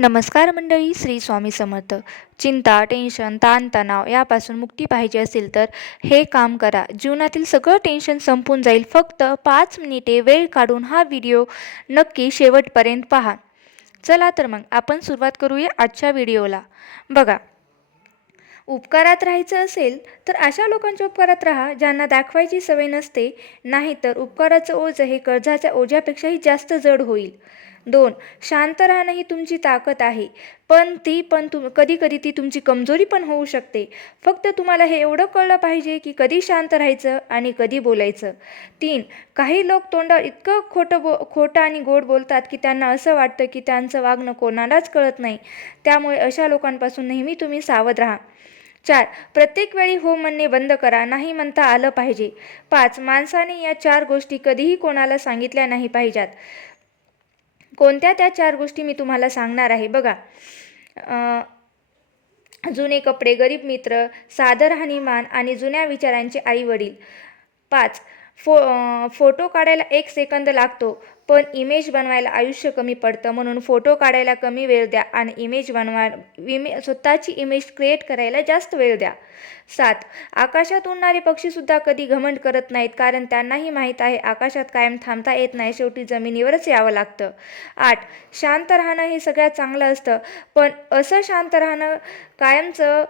नमस्कार मंडळी श्री स्वामी समर्थ. चिंता टेन्शन ताणतणाव यापासून मुक्ती पाहिजे असेल तर हे काम करा. जीवनातील सगळं टेन्शन संपून जाईल. फक्त पाच मिनिटे वेळ काढून हा व्हिडिओ नक्की शेवटपर्यंत पहा. चला तर मग आपण सुरुवात करूया आजच्या व्हिडिओला. बघा उपकारात राहायचं असेल तर अशा लोकांच्या उपकारात राहा ज्यांना दाखवायची सवय नसते. नाहीतर उपकाराचं ओझं हे कर्जाच्या ओझ्यापेक्षाही जास्त जड होईल. दोन शांत राहणं ही तुमची ताकद आहे. पण ती पण तुम कधी कधी ती तुमची कमजोरी पण होऊ शकते. फक्त तुम्हाला हे एवढं कळलं पाहिजे की कधी शांत राहायचं आणि कधी बोलायचं. तीन काही लोक तोंडावर इतकं खोटं बो खोटं आणि गोड बोलतात की त्यांना असं वाटतं की त्यांचं वागणं कोणालाच कळत नाही. त्यामुळे अशा लोकांपासून नेहमी तुम्ही सावध राहा. चार प्रत्येक वेळी हो म्हणणे बंद करा नाही म्हणता आलं पाहिजे. पाच माणसाने या चार गोष्टी कधीही कोणाला सांगितल्या नाही पाहिजेत. कोणत्या त्या चार गोष्टी मी तुम्हाला सांगणार आहे? बघा. जुने कपडे गरीब मित्र सादर हानिमान आणि जुन्या विचारांचे आई वडील पाच. फो फोटो काढायला एक सेकंद लागतो. पण इमेज बनवायला आयुष्य कमी पडतं. म्हणून फोटो काढायला कमी वेळ द्या आणि इमेज बनवा इमे स्वतःची इमेज क्रिएट करायला जास्त वेळ द्या. सात आकाशात उडणारे पक्षीसुद्धा कधी घमंड करत नाहीत कारण त्यांनाही माहीत आहे आकाशात कायम थांबता येत नाही शेवटी जमिनीवरच यावं लागतं. आठ शांत राहणं हे सगळ्यात चांगलं असतं. पण असं शांत राहणं कायमचं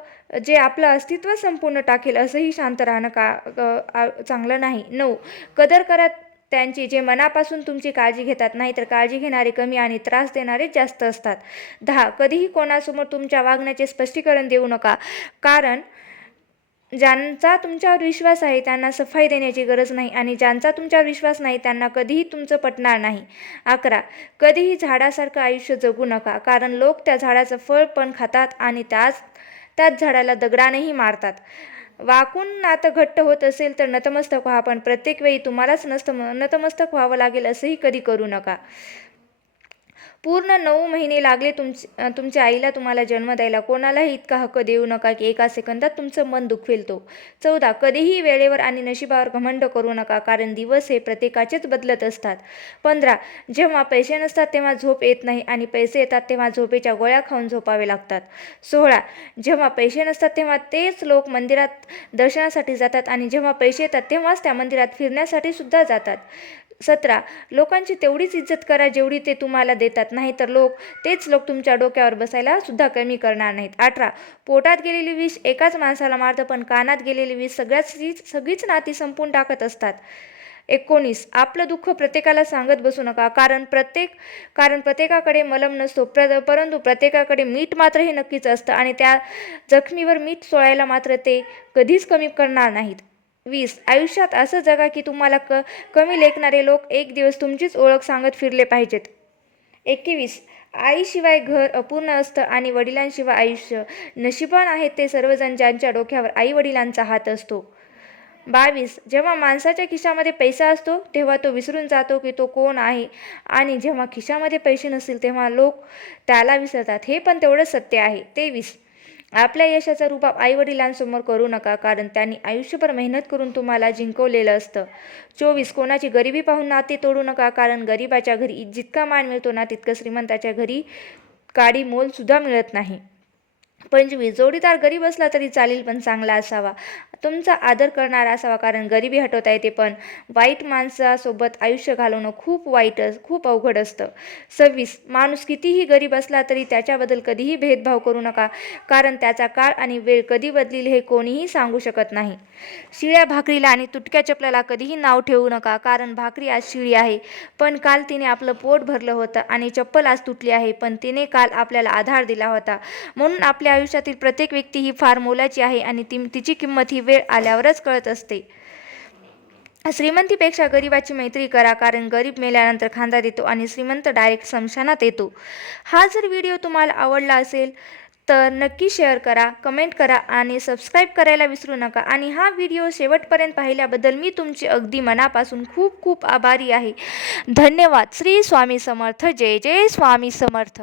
जे आपलं अस्तित्व संपूर्ण टाकेल असंही शांत राहणं का चांगलं नाही. नऊ कदर करत त्यांची जे मनापासून तुमची काळजी घेतात नाही तर काळजी घेणारे कमी आणि त्रास देणारे जास्त असतात. दहा कधीही कोणासमोर तुमच्या वागण्याचे स्पष्टीकरण देऊ नका. कारण ज्यांचा तुमच्यावर विश्वास आहे त्यांना सफाई देण्याची गरज नाही आणि ज्यांचा तुमच्यावर विश्वास नाही त्यांना कधीही तुमचं पटणार नाही. अकरा कधीही झाडासारखं आयुष्य जगू नका. कारण लोक त्या झाडाचं फळ पण खातात आणि त्याच त्याच झाडाला दगडानेही मारतात. वाकून नातं घट्ट होत असेल तर नतमस्तक व्हा पण प्रत्येक वेळी तुम्हालाच नस्त नतमस्तक व्हावं लागेल असंही कधी करू नका. पूर्ण नऊ महिने लागले तुमच तुमच्या आईला तुम्हाला जन्म द्यायला. कोणालाही इतका हक्क देऊ नका की एका सेकंदात तुमचं मन दुखवेल तो. चौदा कधीही वेळेवर आणि नशिबावर घमंड करू नका कारण दिवस हे प्रत्येकाचेच बदलत असतात. पंधरा जेव्हा पैसे नसतात तेव्हा झोप येत नाही आणि पैसे येतात तेव्हा झोपेच्या गोळ्या खाऊन झोपावे लागतात. सोळा जेव्हा पैसे नसतात तेव्हा तेच लोक मंदिरात दर्शनासाठी जातात आणि जेव्हा पैसे येतात तेव्हाच त्या मंदिरात फिरण्यासाठी सुद्धा जातात. सतरा. लोकांची तेवढीच इज्जत करा जेवढी ते तुम्हाला देतात. नाही तर लोक तेच लोक तुमच्या डोक्यावर बसायला सुद्धा कमी करणार नाहीत. अठरा. पोटात गेलेली विष एकाच माणसाला मारतं पण कानात गेलेली विष सगळ्याच सगळीच नाती संपून टाकत असतात. एकोणीस. आपलं दुःख प्रत्येकाला सांगत बसू नका कारण प्रत्येक कारण प्रत्येकाकडे मलम नसतो. प्र परंतु प्रत्येकाकडे मीठ मात्र हे नक्कीच असतं आणि त्या जखमीवर मीठ सोळायला मात्र ते कधीच कमी करणार नाहीत. वीस. आयुष्यात असं जगा की तुम्हाला क कमी लेखणारे लोक एक दिवस तुमचीच ओळख सांगत फिरले पाहिजेत. एकवीस. आईशिवाय घर अपूर्ण असतं आणि वडिलांशिवाय आयुष्य नशिबान आहेत ते सर्वजण ज्यांच्या डोक्यावर आई वडिलांचा हात असतो. बावीस. जेव्हा माणसाच्या खिशामध्ये पैसा असतो तेव्हा तो विसरून जातो की तो कोण आहे आणि जेव्हा खिशामध्ये पैसे नसतील तेव्हा लोक त्याला विसरतात. हे पण तेवढं सत्य आहे. तेवीस. आपल्या यशाचा रुबाब आईवडिलांसमोर करू नका कारण त्यांनी आयुष्यभर मेहनत करून तुम्हाला जिंकवलेलं असतं. चोवीस कोणाची गरिबी पाहून नाते तोडू नका कारण गरिबाच्या घरी जितका मान मिळतो ना तितकं श्रीमंताच्या घरी काडी मोलसुद्धा मिळत नाही. पंचवीस जोडीदार गरीब असला तरी चालेल पण चांगला असावा. तुमचा आदर करणारा असावा कारण गरिबी हटवता येते पण वाईट माणसासोबत आयुष्य घालवणं खूप वाईट खूप अवघड असतं. सव्वीस माणूस कितीही गरीब असला तरी त्याच्याबद्दल कधीही भेदभाव करू नका कारण त्याचा काळ आणि वेळ कधी बदलील हे कोणीही सांगू शकत नाही. शिळ्या भाकरीला आणि तुटक्या चपल्याला कधीही नाव ठेवू नका कारण भाकरी आज शिळी आहे. पण काल तिने आपलं पोट भरलं होतं आणि चप्पल आज तुटली आहे पण तिने काल आपल्याला आधार दिला होता. म्हणून आपल्या आयुष्यातील प्रत्येक व्यक्ती ही फार मोलाची आहे आणि ती तिची किंमत ही वेळ आल्यावरच कळत असते. श्रीमंतीपेक्षा गरिबाची मैत्री करा कारण गरीब मेल्यानंतर खांदा देतो आणि श्रीमंत डायरेक्ट समशानात येतो. हा जर व्हिडिओ तुम्हाला आवडला असेल तर नक्की शेअर करा कमेंट करा आणि सबस्क्राईब करायला विसरू नका. आणि हा व्हिडिओ शेवटपर्यंत पाहिल्याबद्दल मी तुमची अगदी मनापासून खूप खूप आभारी आहे. धन्यवाद. श्री स्वामी समर्थ. जय जय स्वामी समर्थ.